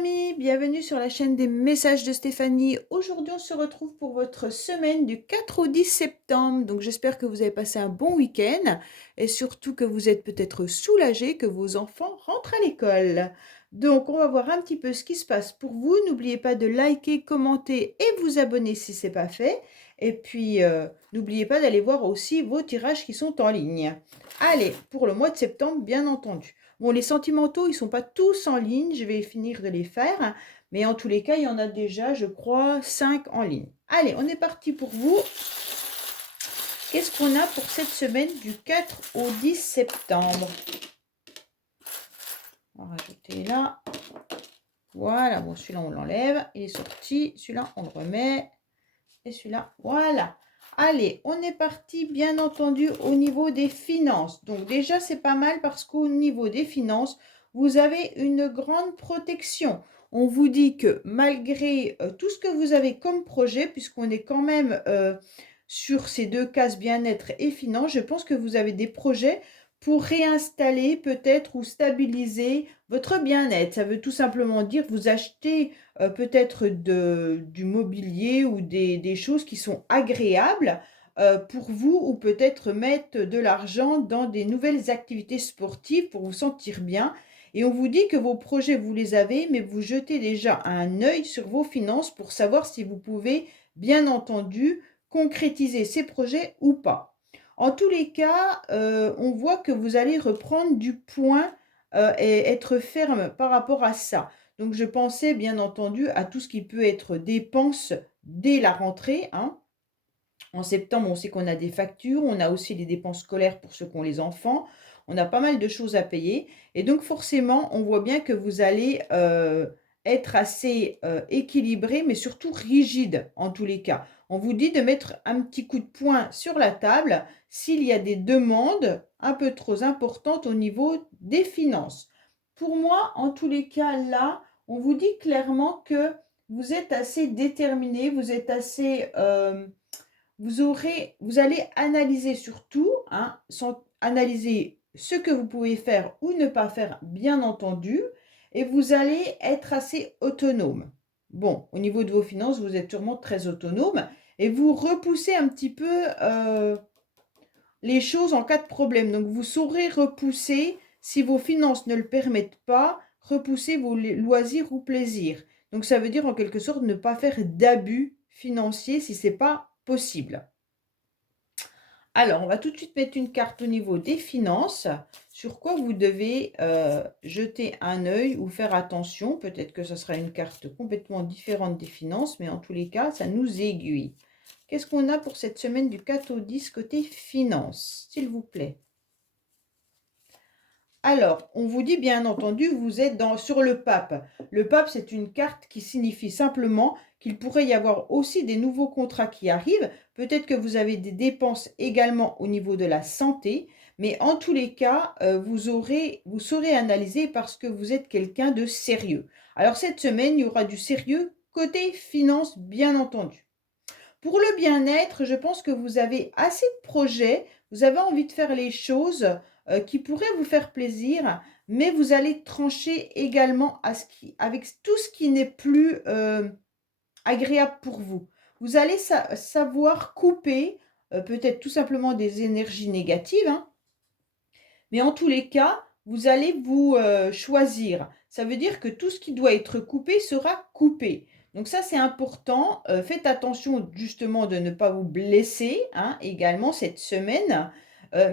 amis, bienvenue sur la chaîne des messages de Stéphanie. Aujourd'hui, on se retrouve pour votre semaine du 4 au 10 septembre. Donc, j'espère que vous avez passé un bon week-end et surtout que vous êtes peut-être soulagés que vos enfants rentrent à l'école. Donc, on va voir un petit peu ce qui se passe pour vous. N'oubliez pas de liker, commenter et vous abonner si ce n'est pas fait. Et puis, n'oubliez pas d'aller voir aussi vos tirages qui sont en ligne. Allez, pour le mois de septembre, bien entendu. Bon, les sentimentaux, ils ne sont pas tous en ligne. Je vais finir de les faire. Mais en tous les cas, il y en a déjà, je crois, 5 en ligne. Allez, on est parti pour vous. Qu'est-ce qu'on a pour cette semaine du 4 au 10 septembre? On va rajouter là. Voilà, bon, celui-là, on l'enlève. Il est sorti. Celui-là, on le remet. Et celui-là, voilà. Allez, on est parti, bien entendu, au niveau des finances. Donc déjà, c'est pas mal parce qu'au niveau des finances, vous avez une grande protection. On vous dit que malgré tout ce que vous avez comme projet, puisqu'on est quand même sur ces deux cases bien-être et finances, je pense que vous avez des projets pour réinstaller peut-être ou stabiliser votre bien-être. Ça veut tout simplement dire que vous achetez peut-être du mobilier ou des choses qui sont agréables pour vous, ou peut-être mettre de l'argent dans des nouvelles activités sportives pour vous sentir bien. Et on vous dit que vos projets, vous les avez, mais vous jetez déjà un œil sur vos finances pour savoir si vous pouvez, bien entendu, concrétiser ces projets ou pas. En tous les cas, on voit que vous allez reprendre du point et être ferme par rapport à ça. Donc, je pensais bien entendu à tout ce qui peut être dépenses dès la rentrée, hein. En septembre, on sait qu'on a des factures, on a aussi les dépenses scolaires pour ceux qui ont les enfants. On a pas mal de choses à payer. Et donc, forcément, on voit bien que vous allez être assez équilibré, mais surtout rigide en tous les cas. On vous dit de mettre un petit coup de poing sur la table s'il y a des demandes un peu trop importantes au niveau des finances. Pour moi, en tous les cas, là, on vous dit clairement que vous êtes assez déterminé, vous êtes assez... vous allez analyser surtout, hein, analyser ce que vous pouvez faire ou ne pas faire, bien entendu, et vous allez être assez autonome. Bon, au niveau de vos finances, vous êtes sûrement très autonome et vous repoussez un petit peu les choses en cas de problème. Donc, vous saurez repousser, si vos finances ne le permettent pas, repousser vos loisirs ou plaisirs. Donc, ça veut dire en quelque sorte ne pas faire d'abus financiers si ce n'est pas possible. Alors, on va tout de suite mettre une carte au niveau des finances, sur quoi vous devez jeter un œil ou faire attention. Peut-être que ce sera une carte complètement différente des finances, mais en tous les cas, ça nous aiguille. Qu'est-ce qu'on a pour cette semaine du 4 au 10 côté finances, s'il vous plaît? Alors, on vous dit bien entendu, vous êtes sur le pape. Le pape, c'est une carte qui signifie simplement qu'il pourrait y avoir aussi des nouveaux contrats qui arrivent. Peut-être que vous avez des dépenses également au niveau de la santé, mais en tous les cas, vous saurez analyser parce que vous êtes quelqu'un de sérieux. Alors, cette semaine, il y aura du sérieux côté finance, bien entendu. Pour le bien-être, je pense que vous avez assez de projets, vous avez envie de faire les choses qui pourraient vous faire plaisir, mais vous allez trancher également avec tout ce qui n'est plus agréable pour vous. Vous allez savoir couper peut-être tout simplement des énergies négatives, hein, mais en tous les cas, vous allez vous choisir. Ça veut dire que tout ce qui doit être coupé sera coupé. Donc ça, c'est important. Faites attention justement de ne pas vous blesser, hein, également cette semaine.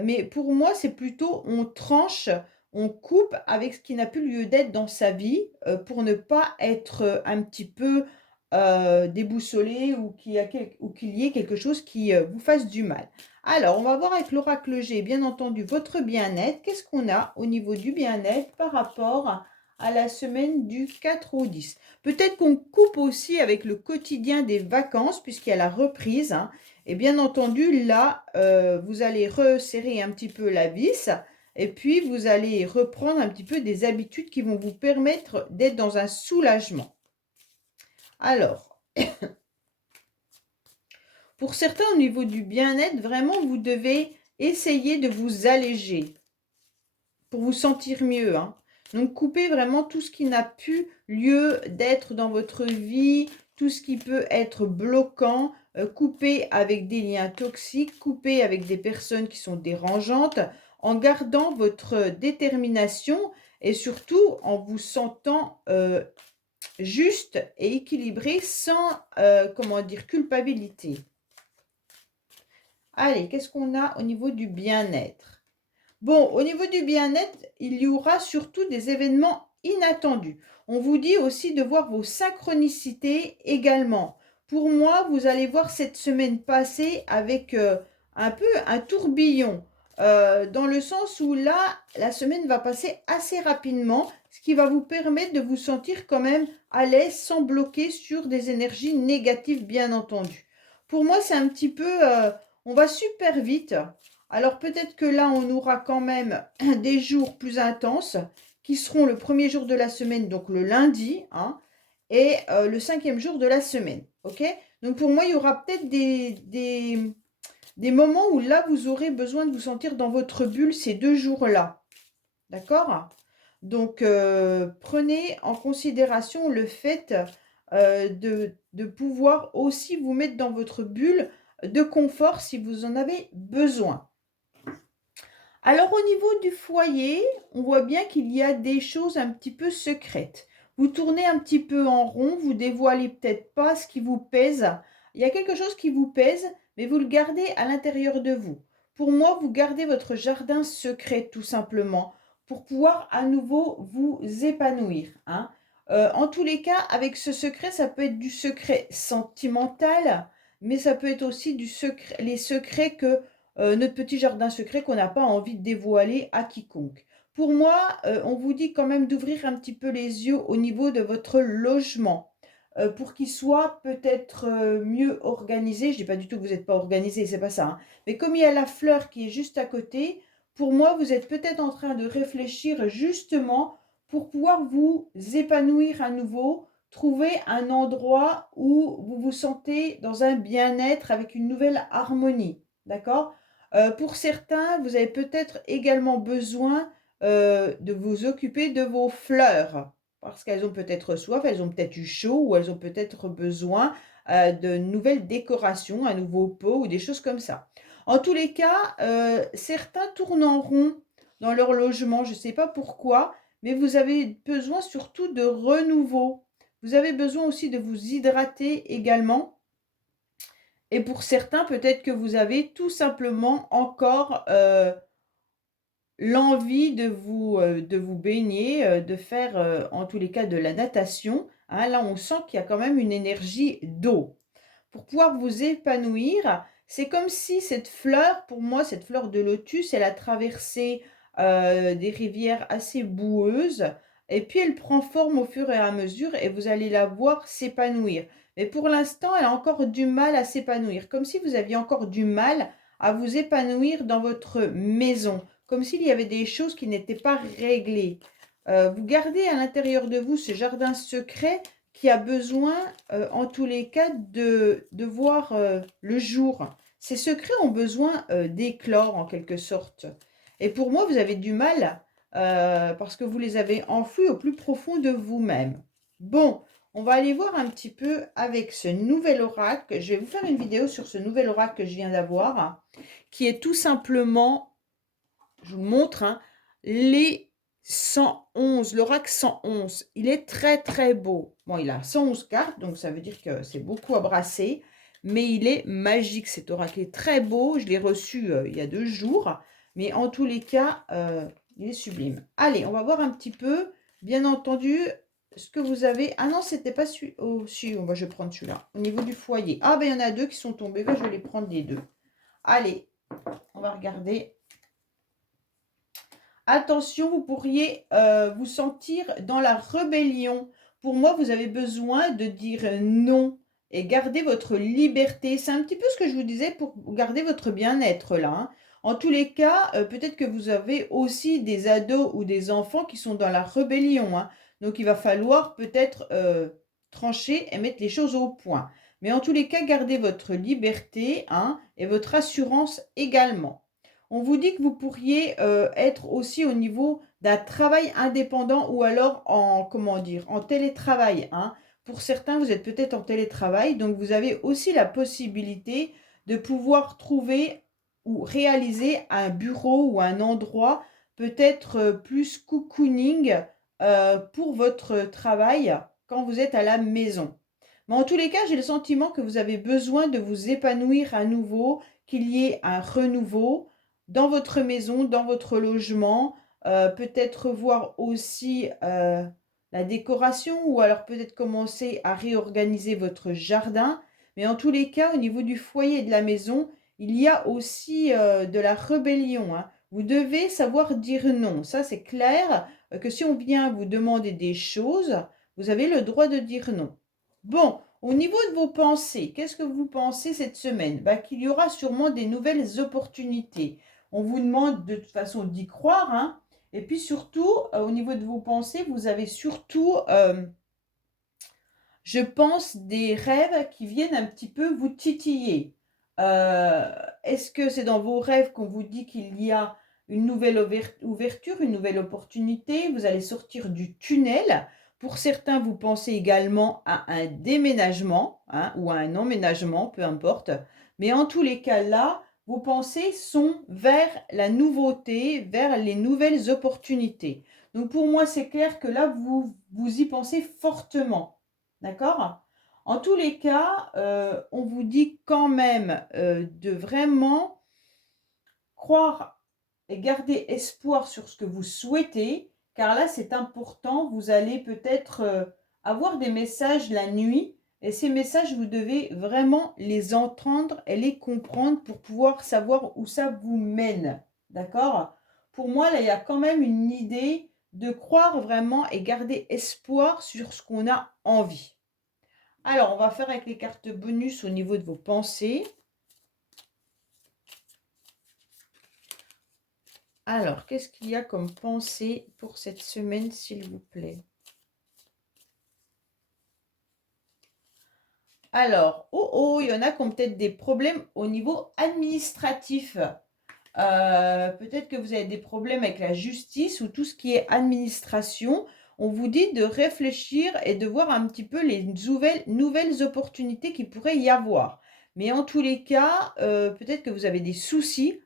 Mais pour moi, c'est plutôt on tranche, on coupe avec ce qui n'a plus lieu d'être dans sa vie pour ne pas être un petit peu déboussolé ou qu'il y ait quelque chose qui vous fasse du mal. Alors, on va voir avec l'oracle G, bien entendu, votre bien-être. Qu'est-ce qu'on a au niveau du bien-être par rapport à la semaine du 4 au 10? Peut-être qu'on coupe aussi avec le quotidien des vacances, puisqu'il y a la reprise, hein. Et bien entendu, là, vous allez resserrer un petit peu la vis. Et puis, vous allez reprendre un petit peu des habitudes qui vont vous permettre d'être dans un soulagement. Alors, pour certains, au niveau du bien-être, vraiment, vous devez essayer de vous alléger pour vous sentir mieux, hein. Donc, coupez vraiment tout ce qui n'a plus lieu d'être dans votre vie, tout ce qui peut être bloquant. Coupez avec des liens toxiques, coupez avec des personnes qui sont dérangeantes, en gardant votre détermination et surtout en vous sentant juste et équilibré sans, comment dire, culpabilité. Allez, qu'est-ce qu'on a au niveau du bien-être? Bon, au niveau du bien-être, il y aura surtout des événements inattendus. On vous dit aussi de voir vos synchronicités également. Pour moi, vous allez voir cette semaine passer avec un peu un tourbillon, dans le sens où là, la semaine va passer assez rapidement, ce qui va vous permettre de vous sentir quand même à l'aise sans bloquer sur des énergies négatives, bien entendu. Pour moi, c'est un petit peu, on va super vite. Alors peut-être que là, on aura quand même des jours plus intenses qui seront le premier jour de la semaine, donc le lundi, hein, et le 5e jour de la semaine. Ok? Donc pour moi, il y aura peut-être des moments où là, vous aurez besoin de vous sentir dans votre bulle ces 2 jours-là. D'accord? Donc prenez en considération le fait de pouvoir aussi vous mettre dans votre bulle de confort si vous en avez besoin. Alors au niveau du foyer, on voit bien qu'il y a des choses un petit peu secrètes. Vous tournez un petit peu en rond, vous dévoilez peut-être pas ce qui vous pèse. Il y a quelque chose qui vous pèse, mais vous le gardez à l'intérieur de vous. Pour moi, vous gardez votre jardin secret tout simplement pour pouvoir à nouveau vous épanouir, hein. En tous les cas, avec ce secret, ça peut être du secret sentimental, mais ça peut être aussi les secrets que notre petit jardin secret qu'on n'a pas envie de dévoiler à quiconque. Pour moi, on vous dit quand même d'ouvrir un petit peu les yeux au niveau de votre logement pour qu'il soit peut-être mieux organisé. Je ne dis pas du tout que vous n'êtes pas organisé, c'est pas ça, hein. Mais comme il y a la fleur qui est juste à côté, pour moi, vous êtes peut-être en train de réfléchir justement pour pouvoir vous épanouir à nouveau, trouver un endroit où vous vous sentez dans un bien-être avec une nouvelle harmonie. D'accord? Pour certains, vous avez peut-être également besoin de vous occuper de vos fleurs parce qu'elles ont peut-être soif, elles ont peut-être eu chaud ou elles ont peut-être besoin de nouvelles décorations, un nouveau pot ou des choses comme ça. En tous les cas, certains tournent en rond dans leur logement, je ne sais pas pourquoi, mais vous avez besoin surtout de renouveau. Vous avez besoin aussi de vous hydrater également. Et pour certains, peut-être que vous avez tout simplement encore l'envie de vous baigner, de faire, en tous les cas de la natation, hein. Là, on sent qu'il y a quand même une énergie d'eau. Pour pouvoir vous épanouir, c'est comme si cette fleur, pour moi, cette fleur de lotus, elle a traversé, des rivières assez boueuses et puis elle prend forme au fur et à mesure et vous allez la voir s'épanouir. Mais pour l'instant, elle a encore du mal à s'épanouir, comme si vous aviez encore du mal à vous épanouir dans votre maison, comme s'il y avait des choses qui n'étaient pas réglées. Vous gardez à l'intérieur de vous ce jardin secret qui a besoin, en tous les cas, de voir le jour. Ces secrets ont besoin d'éclore en quelque sorte. Et pour moi, vous avez du mal parce que vous les avez enfouis au plus profond de vous-même. Bon, on va aller voir un petit peu avec ce nouvel oracle. Je vais vous faire une vidéo sur ce nouvel oracle que je viens d'avoir, qui est tout simplement, je vous le montre, hein, les 111, l'oracle 111. Il est très très beau. Bon, il a 111 cartes, donc ça veut dire que c'est beaucoup à brasser, mais il est magique cet oracle. Il est très beau. Je l'ai reçu il y a 2 jours, mais en tous les cas, il est sublime. Allez, on va voir un petit peu, bien entendu, ce que vous avez. Ah non, c'était pas celui. Oh, si, je vais prendre celui-là. Au niveau du foyer. Ah, ben il y en a 2 qui sont tombés. Ben, je vais les prendre les 2. Allez, on va regarder. Attention, vous pourriez vous sentir dans la rébellion. Pour moi, vous avez besoin de dire non et garder votre liberté. C'est un petit peu ce que je vous disais pour garder votre bien-être là, hein. En tous les cas, peut-être que vous avez aussi des ados ou des enfants qui sont dans la rébellion, hein. Donc, il va falloir peut-être trancher et mettre les choses au point. Mais en tous les cas, gardez votre liberté, hein, et votre assurance également. On vous dit que vous pourriez être aussi au niveau d'un travail indépendant ou alors en, comment dire, en télétravail, hein. Pour certains, vous êtes peut-être en télétravail, donc vous avez aussi la possibilité de pouvoir trouver ou réaliser un bureau ou un endroit peut-être plus cocooning pour votre travail quand vous êtes à la maison. Mais en tous les cas, j'ai le sentiment que vous avez besoin de vous épanouir à nouveau, qu'il y ait un renouveau dans votre maison, dans votre logement, peut-être voir aussi la décoration ou alors peut-être commencer à réorganiser votre jardin. Mais en tous les cas, au niveau du foyer et de la maison, il y a aussi de la rébellion, hein. Vous devez savoir dire non. Ça, c'est clair que si on vient vous demander des choses, vous avez le droit de dire non. Bon, au niveau de vos pensées, qu'est-ce que vous pensez cette semaine? Bah, qu'il y aura sûrement des nouvelles opportunités. On vous demande de toute façon d'y croire, hein. Et puis surtout, au niveau de vos pensées, vous avez surtout, je pense, des rêves qui viennent un petit peu vous titiller. Est-ce que c'est dans vos rêves qu'on vous dit qu'il y a une nouvelle ouverture, une nouvelle opportunité? Vous allez sortir du tunnel. Pour certains, vous pensez également à un déménagement, hein, ou à un emménagement, peu importe. Mais en tous les cas, là, vos pensées sont vers la nouveauté, vers les nouvelles opportunités. Donc pour moi, c'est clair que là, vous y pensez fortement. D'accord? En tous les cas, on vous dit quand même de vraiment croire et garder espoir sur ce que vous souhaitez, car là, c'est important. Vous allez peut-être avoir des messages la nuit, et ces messages, vous devez vraiment les entendre et les comprendre pour pouvoir savoir où ça vous mène. D'accord? Pour moi, là, il y a quand même une idée de croire vraiment et garder espoir sur ce qu'on a envie. Alors, on va faire avec les cartes bonus au niveau de vos pensées. Alors, qu'est-ce qu'il y a comme pensée pour cette semaine, s'il vous plaît? Alors, il y en a qui ont peut-être des problèmes au niveau administratif. Peut-être que vous avez des problèmes avec la justice ou tout ce qui est administration. On vous dit de réfléchir et de voir un petit peu les nouvelles opportunités qu'il pourrait y avoir. Mais en tous les cas, peut-être que vous avez des soucis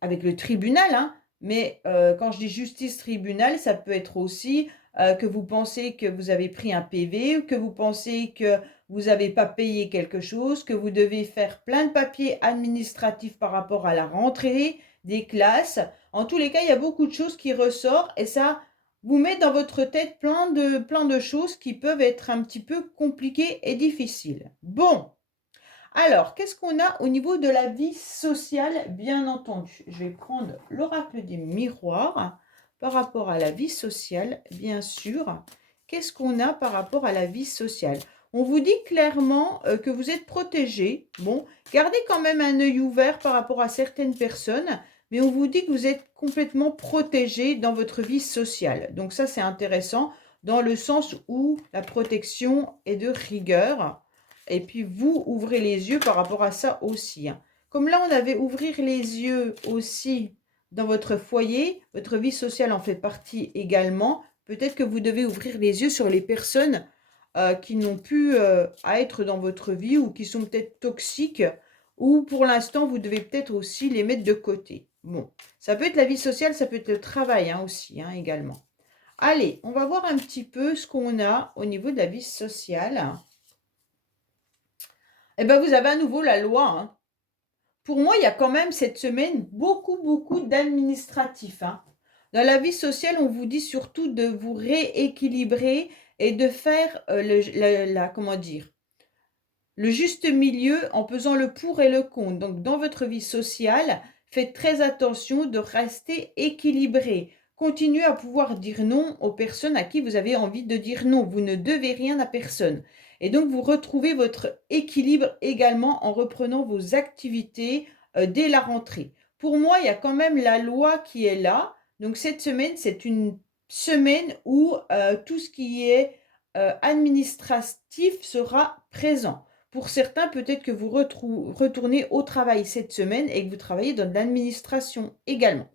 avec le tribunal, hein, mais quand je dis justice tribunal, ça peut être aussi que vous pensez que vous avez pris un PV, ou que vous pensez que vous n'avez pas payé quelque chose, que vous devez faire plein de papiers administratifs par rapport à la rentrée des classes. En tous les cas, il y a beaucoup de choses qui ressortent et ça vous met dans votre tête plein de choses qui peuvent être un petit peu compliquées et difficiles. Bon. Alors, qu'est-ce qu'on a au niveau de la vie sociale, bien entendu? Je vais prendre l'oracle des miroirs par rapport à la vie sociale, bien sûr. Qu'est-ce qu'on a par rapport à la vie sociale? On vous dit clairement que vous êtes protégé. Bon, gardez quand même un œil ouvert par rapport à certaines personnes, mais on vous dit que vous êtes complètement protégé dans votre vie sociale. Donc ça, c'est intéressant dans le sens où la protection est de rigueur. Et puis, vous ouvrez les yeux par rapport à ça aussi, hein. Comme là, on avait ouvrir les yeux aussi dans votre foyer, votre vie sociale en fait partie également. Peut-être que vous devez ouvrir les yeux sur les personnes qui n'ont plus à être dans votre vie ou qui sont peut-être toxiques ou pour l'instant, vous devez peut-être aussi les mettre de côté. Bon, ça peut être la vie sociale, ça peut être le travail hein, aussi, hein, également. Allez, on va voir un petit peu ce qu'on a au niveau de la vie sociale. Eh bien, vous avez à nouveau la loi, hein. Pour moi, il y a quand même cette semaine beaucoup d'administratifs, hein. Dans la vie sociale, on vous dit surtout de vous rééquilibrer et de faire comment dire, le juste milieu en pesant le pour et le contre. Donc, dans votre vie sociale, faites très attention de rester équilibré. Continuez à pouvoir dire non aux personnes à qui vous avez envie de dire non. Vous ne devez rien à personne. Et donc, vous retrouvez votre équilibre également en reprenant vos activités dès la rentrée. Pour moi, il y a quand même la loi qui est là. Donc, cette semaine, c'est une semaine où tout ce qui est administratif sera présent. Pour certains, peut-être que vous retournez au travail cette semaine et que vous travaillez dans de l'administration également.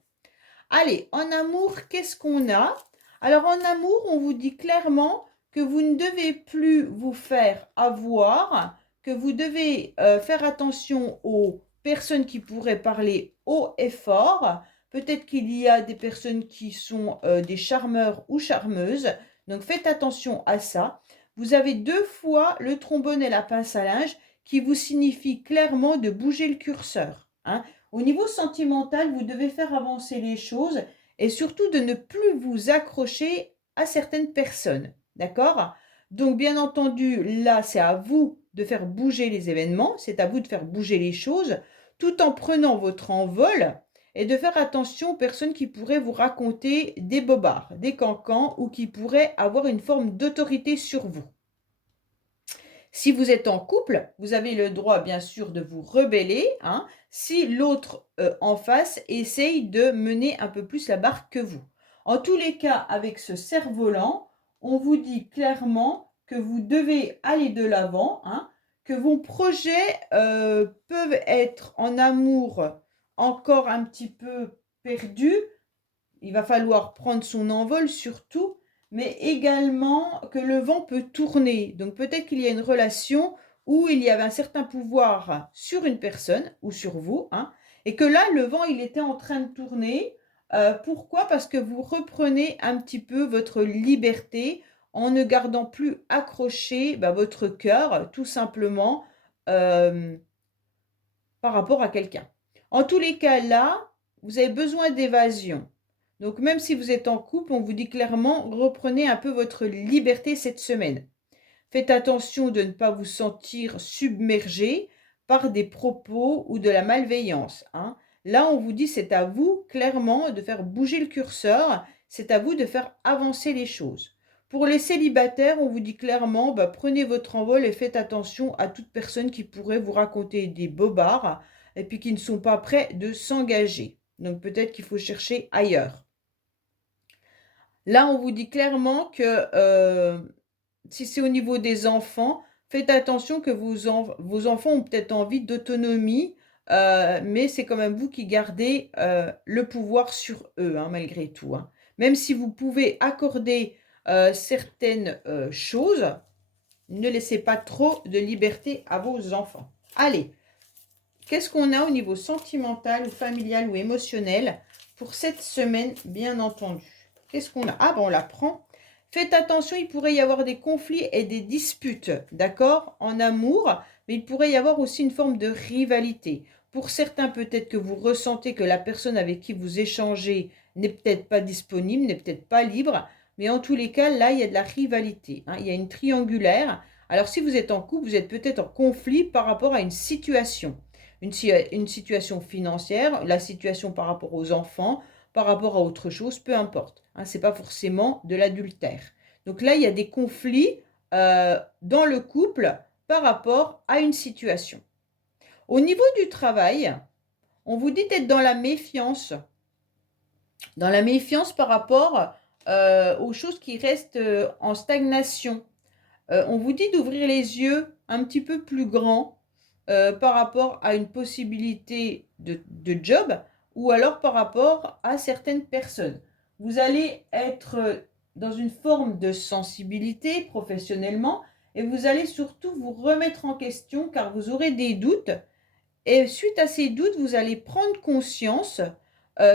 Allez, en amour, qu'est-ce qu'on a? Alors, en amour, on vous dit clairement que vous ne devez plus vous faire avoir, que vous devez faire attention aux personnes qui pourraient parler haut et fort. Peut-être qu'il y a des personnes qui sont des charmeurs ou charmeuses. Donc, faites attention à ça. Vous avez 2 fois le trombone et la pince à linge qui vous signifient clairement de bouger le curseur. Hein. Au niveau sentimental, vous devez faire avancer les choses et surtout de ne plus vous accrocher à certaines personnes. D'accord? Donc, bien entendu, là, c'est à vous de faire bouger les événements, c'est à vous de faire bouger les choses, tout en prenant votre envol et de faire attention aux personnes qui pourraient vous raconter des bobards, des cancans ou qui pourraient avoir une forme d'autorité sur vous. Si vous êtes en couple, vous avez le droit, bien sûr, de vous rebeller, hein, si l'autre en face essaye de mener un peu plus la barque que vous. En tous les cas, avec ce cerf-volant, on vous dit clairement que vous devez aller de l'avant, hein, que vos projets peuvent être en amour encore un petit peu perdus. Il va falloir prendre son envol surtout, mais également que le vent peut tourner. Donc peut-être qu'il y a une relation où il y avait un certain pouvoir sur une personne ou sur vous, hein, et que là, le vent, il était en train de tourner. Pourquoi? Parce que vous reprenez un petit peu votre liberté en ne gardant plus accroché votre cœur, tout simplement, euh, par rapport à quelqu'un. En tous les cas, là, vous avez besoin d'évasion. Donc, même si vous êtes en couple, on vous dit clairement, reprenez un peu votre liberté cette semaine. Faites attention de ne pas vous sentir submergé par des propos ou de la malveillance. Hein. Là, on vous dit, c'est à vous clairement de faire bouger le curseur, c'est à vous de faire avancer les choses. Pour les célibataires, on vous dit clairement, prenez votre envol et faites attention à toute personne qui pourrait vous raconter des bobards et puis qui ne sont pas prêts de s'engager. Donc peut-être qu'il faut chercher ailleurs. Là, on vous dit clairement que si c'est au niveau des enfants, faites attention que vos enfants ont peut-être envie d'autonomie, mais c'est quand même vous qui gardez le pouvoir sur eux, hein, malgré tout. Hein. Même si vous pouvez accorder certaines choses, ne laissez pas trop de liberté à vos enfants. Allez, qu'est-ce qu'on a au niveau sentimental ou familial ou émotionnel pour cette semaine, bien entendu? Qu'est-ce qu'on a? Ah, on la prend. Faites attention, il pourrait y avoir des conflits et des disputes, d'accord, en amour, mais il pourrait y avoir aussi une forme de rivalité. Pour certains, peut-être que vous ressentez que la personne avec qui vous échangez n'est peut-être pas disponible, n'est peut-être pas libre, mais en tous les cas, là, il y a de la rivalité. Hein, il y a une triangulaire. Alors, si vous êtes en couple, vous êtes peut-être en conflit par rapport à une situation. Une situation financière, la situation par rapport aux enfants, par rapport à autre chose, peu importe. Hein, ce n'est pas forcément de l'adultère. Donc là, il y a des conflits dans le couple par rapport à une situation. Au niveau du travail, on vous dit d'être dans la méfiance. Dans la méfiance par rapport aux choses qui restent en stagnation. On vous dit d'ouvrir les yeux un petit peu plus grands par rapport à une possibilité de job ou alors par rapport à certaines personnes. Vous allez être dans une forme de sensibilité professionnellement et vous allez surtout vous remettre en question car vous aurez des doutes et suite à ces doutes, vous allez prendre conscience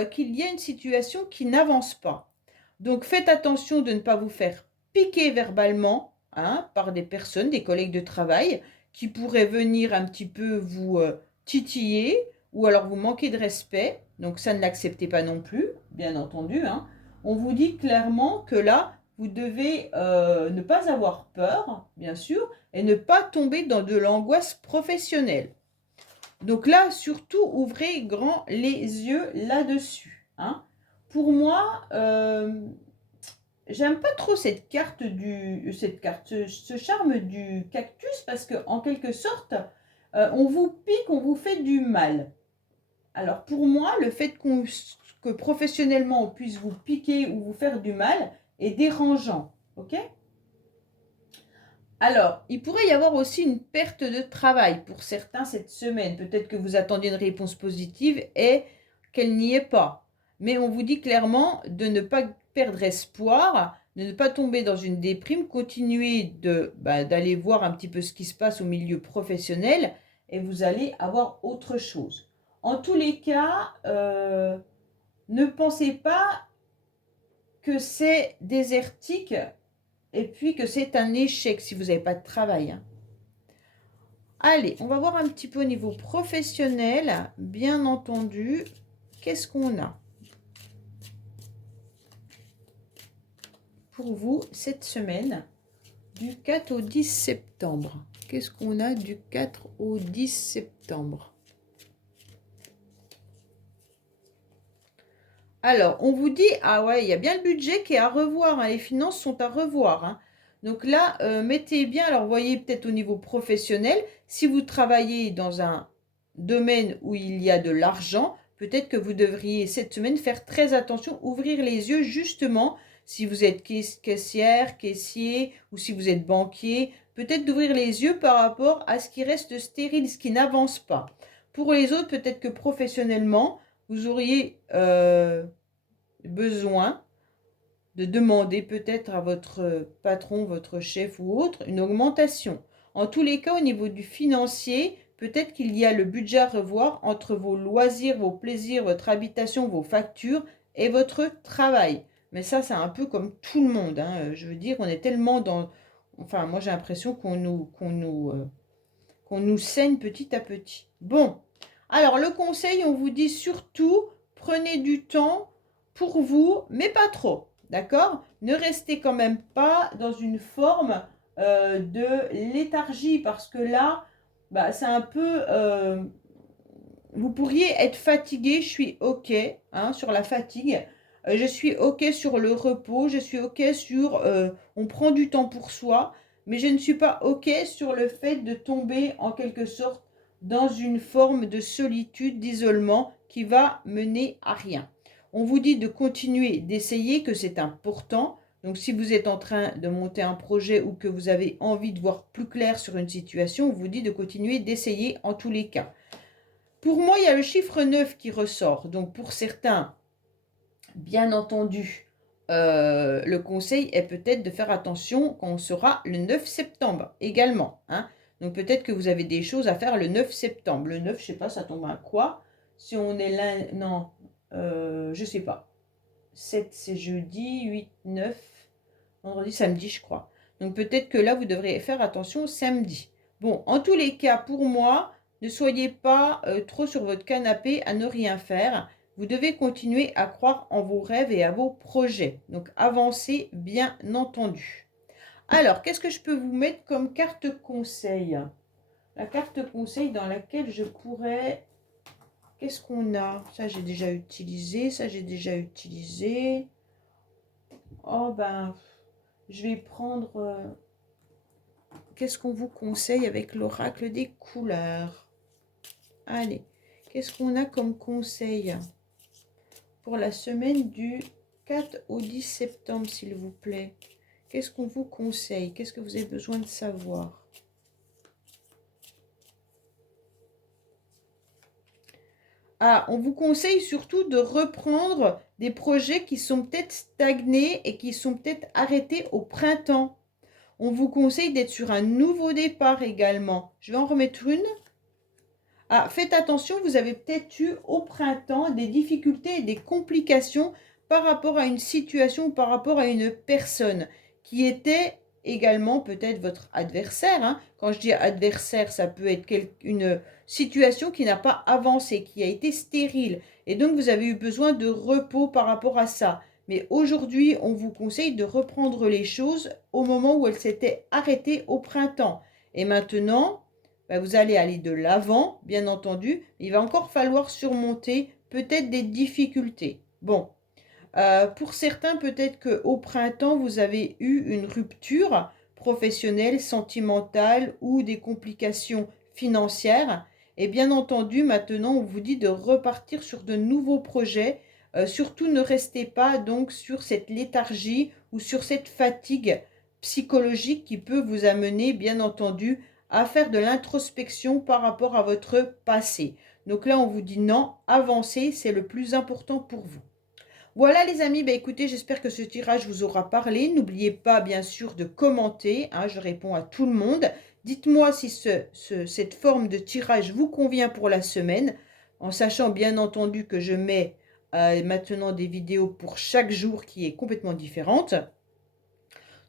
qu'il y a une situation qui n'avance pas. Donc faites attention de ne pas vous faire piquer verbalement hein, par des personnes, des collègues de travail qui pourraient venir un petit peu vous titiller ou alors vous manquer de respect. Donc ça ne l'acceptez pas non plus, bien entendu. Hein. On vous dit clairement que là, vous devez ne pas avoir peur, bien sûr, et ne pas tomber dans de l'angoisse professionnelle. Donc là, surtout, ouvrez grand les yeux là-dessus. Hein. Pour moi, j'aime pas trop cette carte, ce charme du cactus parce que en quelque sorte, on vous pique, on vous fait du mal. Alors pour moi, le fait que professionnellement on puisse vous piquer ou vous faire du mal est dérangeant. Ok ? Alors, il pourrait y avoir aussi une perte de travail pour certains cette semaine. Peut-être que vous attendiez une réponse positive et qu'elle n'y est pas. Mais on vous dit clairement de ne pas perdre espoir, de ne pas tomber dans une déprime, continuer d'aller voir un petit peu ce qui se passe au milieu professionnel et vous allez avoir autre chose. En tous les cas, ne pensez pas que c'est désertique et puis que c'est un échec si vous n'avez pas de travail, hein. Allez, on va voir un petit peu au niveau professionnel, bien entendu. Qu'est-ce qu'on a pour vous cette semaine du 4 au 10 septembre? Qu'est-ce qu'on a du 4 au 10 septembre? Alors, on vous dit, ah ouais, il y a bien le budget qui est à revoir, hein, les finances sont à revoir, hein. Donc là, mettez bien, alors voyez peut-être au niveau professionnel, si vous travaillez dans un domaine où il y a de l'argent, peut-être que vous devriez cette semaine faire très attention, ouvrir les yeux justement, si vous êtes caissière, caissier ou si vous êtes banquier, peut-être d'ouvrir les yeux par rapport à ce qui reste stérile, ce qui n'avance pas. Pour les autres, peut-être que professionnellement, vous auriez besoin de demander peut-être à votre patron, votre chef ou autre, une augmentation. En tous les cas, au niveau du financier, peut-être qu'il y a le budget à revoir entre vos loisirs, vos plaisirs, votre habitation, vos factures et votre travail. Mais ça, c'est un peu comme tout le monde, hein. Je veux dire, on est tellement dans... Enfin, moi, j'ai l'impression qu'on nous saigne petit à petit. Bon, alors le conseil, on vous dit surtout, prenez du temps pour vous, mais pas trop, d'accord? Ne restez quand même pas dans une forme de léthargie, parce que là, c'est un peu... vous pourriez être fatigué, je suis OK, hein, sur la fatigue. Je suis OK sur le repos, je suis OK sur on prend du temps pour soi, mais je ne suis pas OK sur le fait de tomber en quelque sorte dans une forme de solitude, d'isolement qui va mener à rien. On vous dit de continuer, d'essayer, que c'est important. Donc si vous êtes en train de monter un projet ou que vous avez envie de voir plus clair sur une situation, on vous dit de continuer, d'essayer en tous les cas. Pour moi, il y a le chiffre 9 qui ressort. Donc pour certains, bien entendu, le conseil est peut-être de faire attention quand on sera le 9 septembre également, hein. Donc peut-être que vous avez des choses à faire le 9 septembre. Le 9, je ne sais pas, ça tombe à quoi? Si on est là, non, je ne sais pas. 7, c'est jeudi, 8, 9, vendredi, samedi, je crois. Donc peut-être que là, vous devrez faire attention samedi. Bon, en tous les cas, pour moi, ne soyez pas trop sur votre canapé à ne rien faire. Vous devez continuer à croire en vos rêves et à vos projets. Donc avancez, bien entendu. Alors, qu'est-ce que je peux vous mettre comme carte conseil? La carte conseil dans laquelle je pourrais... Qu'est-ce qu'on a? Ça, j'ai déjà utilisé. Ça, j'ai déjà utilisé. Oh, je vais prendre... qu'est-ce qu'on vous conseille avec l'oracle des couleurs? Allez, qu'est-ce qu'on a comme conseil pour la semaine du 4 au 10 septembre, s'il vous plaît? Qu'est-ce qu'on vous conseille? Qu'est-ce que vous avez besoin de savoir? Ah, on vous conseille surtout de reprendre des projets qui sont peut-être stagnés et qui sont peut-être arrêtés au printemps. On vous conseille d'être sur un nouveau départ également. Je vais en remettre une. Ah, faites attention, vous avez peut-être eu au printemps des difficultés et des complications par rapport à une situation ou par rapport à une personne qui était également peut-être votre adversaire, hein. Quand je dis adversaire, ça peut être une situation qui n'a pas avancé, qui a été stérile. Et donc, vous avez eu besoin de repos par rapport à ça. Mais aujourd'hui, on vous conseille de reprendre les choses au moment où elles s'étaient arrêtées au printemps. Et maintenant... vous allez aller de l'avant, bien entendu. Il va encore falloir surmonter peut-être des difficultés. Bon, pour certains, peut-être qu'au printemps, vous avez eu une rupture professionnelle, sentimentale ou des complications financières. Et bien entendu, maintenant, on vous dit de repartir sur de nouveaux projets. Surtout, ne restez pas donc sur cette léthargie ou sur cette fatigue psychologique qui peut vous amener, bien entendu, à faire de l'introspection par rapport à votre passé. Donc là, on vous dit non, avancez, c'est le plus important pour vous. Voilà les amis, bah écoutez, j'espère que ce tirage vous aura parlé. N'oubliez pas bien sûr de commenter, hein, je réponds à tout le monde. Dites-moi si cette forme de tirage vous convient pour la semaine, en sachant bien entendu que je mets maintenant des vidéos pour chaque jour qui est complètement différente.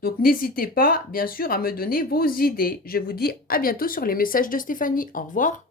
Donc n'hésitez pas bien sûr à me donner vos idées. Je vous dis à bientôt sur les messages de Stéphanie. Au revoir.